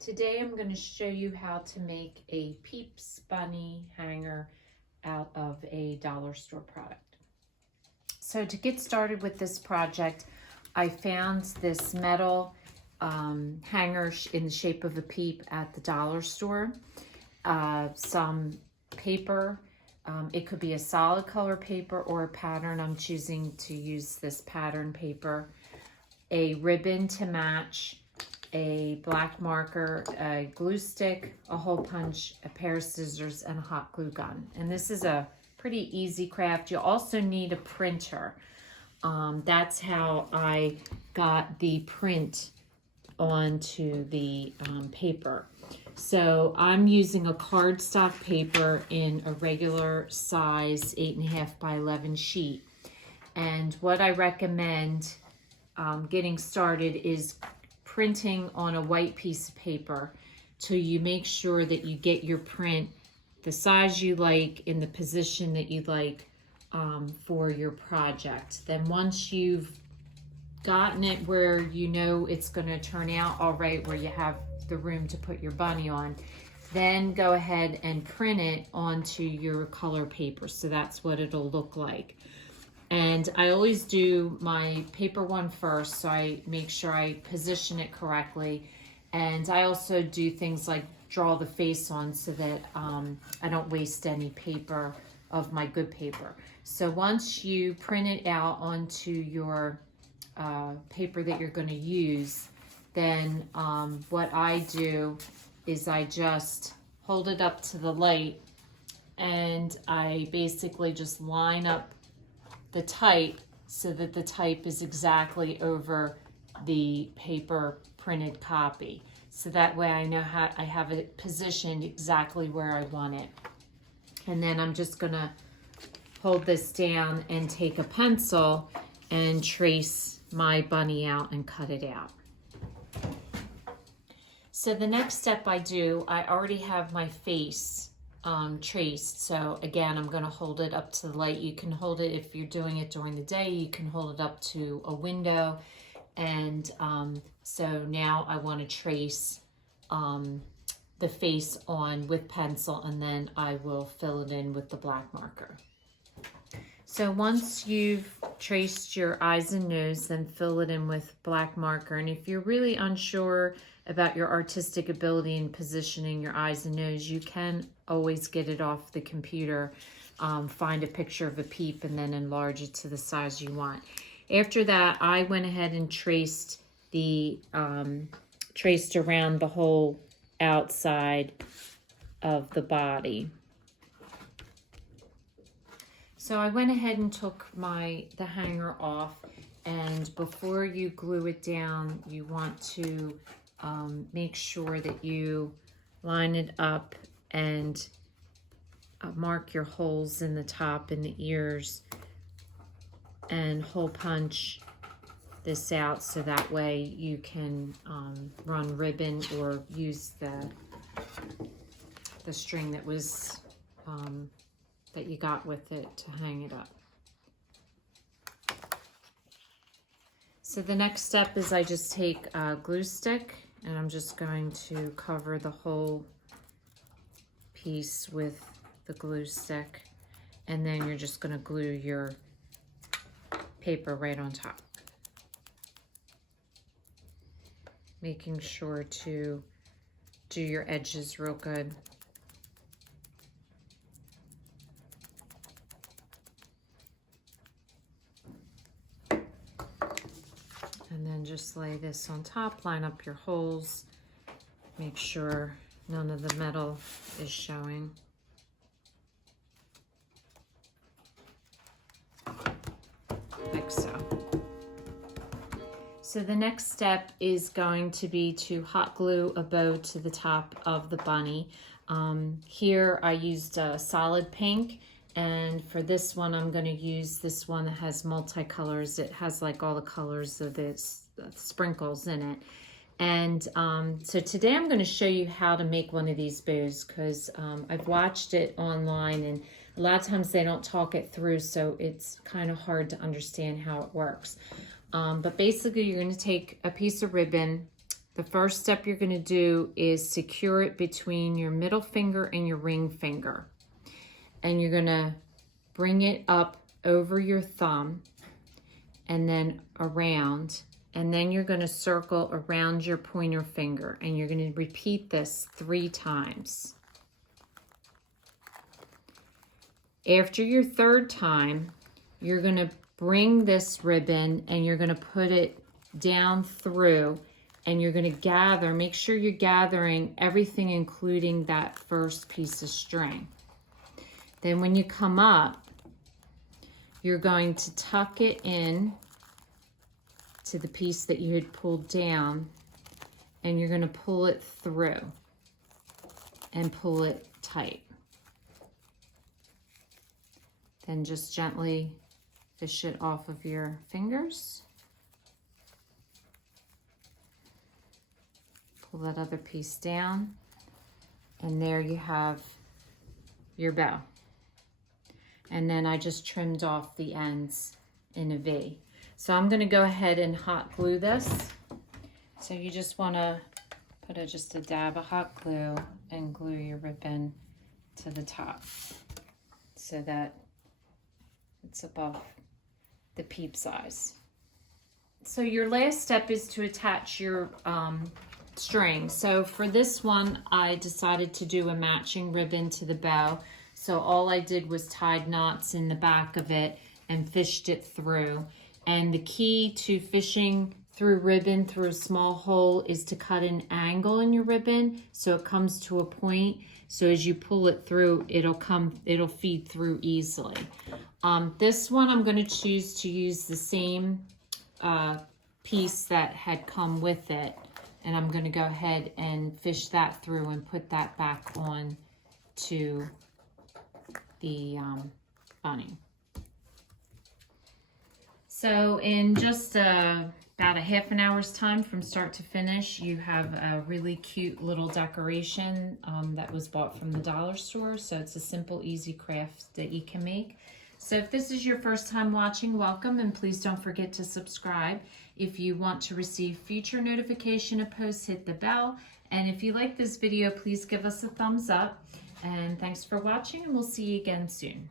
Today I'm going to show you how to make a Peeps bunny hanger out of a dollar store product. So to get started with this project, I found this metal hanger in the shape of a peep at the dollar store. Some paper, it could be a solid color paper or a pattern. I'm choosing to use this pattern paper. A ribbon to match, a black marker, a glue stick, a hole punch, a pair of scissors, and a hot glue gun. And this is a pretty easy craft. You also need a printer. That's how I got the print onto the paper. So I'm using a cardstock paper in a regular size 8.5 by 11 sheet. And what I recommend getting started is printing on a white piece of paper till you make sure that you get your print the size you like in the position that you like for your project. Then once you've gotten it where you know it's going to turn out all right, where you have the room to put your bunny on, then go ahead and print it onto your color paper. So that's what it'll look like. And I always do my paper one first, so I make sure I position it correctly. And I also do things like draw the face on so that I don't waste any paper of my good paper. So once you print it out onto your paper that you're going to use, then what I do is I just hold it up to the light and I basically just line up the type so that the type is exactly over the paper printed copy. So that way I know how I have it positioned exactly where I want it. And then I'm just gonna hold this down and take a pencil and trace my bunny out and cut it out. So the next step I already have my face traced. So again, I'm going to hold it up to the light. You can hold it if you're doing it during the day. You can hold it up to a window. And so now I want to trace the face on with pencil, and then I will fill it in with the black marker. So once you've traced your eyes and nose, then fill it in with black marker. And if you're really unsure about your artistic ability in positioning your eyes and nose, you can always get it off the computer, find a picture of a peep and then enlarge it to the size you want. After that, I went ahead and traced around the whole outside of the body. So I went ahead and took the hanger off, and before you glue it down, you want to make sure that you line it up and mark your holes in the top and the ears and hole punch this out so that way you can run ribbon or use the string that was that you got with it to hang it up. So the next step is I just take a glue stick and I'm just going to cover the whole piece with the glue stick, and then you're just going to glue your paper right on top. Making sure to do your edges real good. And then just lay this on top, line up your holes, make sure none of the metal is showing. Like so. So the next step is going to be to hot glue a bow to the top of the bunny. Here I used a solid pink, and for this one I'm going to use this one that has multicolors. It has like all the colors of this sprinkles in it. And so today I'm going to show you how to make one of these bows, because I've watched it online and a lot of times they don't talk it through, so it's kind of hard to understand how it works. But basically you're going to take a piece of ribbon. the first step you're going to do is secure it between your middle finger and your ring finger. And you're going to bring it up over your thumb and then around. And then you're going to circle around your pointer finger. And you're going to repeat this 3 times. After your 3rd time, you're going to bring this ribbon and you're going to put it down through, and you're going to gather, make sure you're gathering everything including that first piece of string. Then when you come up, you're going to tuck it in to the piece that you had pulled down, and you're going to pull it through and pull it tight. Then just gently fish it off of your fingers. Pull that other piece down, and there you have your bow. And then I just trimmed off the ends in a V. So I'm going to go ahead and hot glue this. So you just want to put just a dab of hot glue and glue your ribbon to the top so that it's above the peep size. So your last step is to attach your string. So for this one, I decided to do a matching ribbon to the bow. So all I did was tied knots in the back of it and fished it through. And the key to fishing through ribbon through a small hole is to cut an angle in your ribbon so it comes to a point. So as you pull it through, it'll feed through easily. This one I'm going to choose to use the same piece that had come with it. And I'm going to go ahead and fish that through and put that back on to the bunny. So in just about a half an hour's time from start to finish, you have a really cute little decoration that was bought from the dollar store. So it's a simple, easy craft that you can make. So if this is your first time watching, welcome, and please don't forget to subscribe. If you want to receive future notification of posts, hit the bell. And if you like this video, please give us a thumbs up. And thanks for watching, and we'll see you again soon.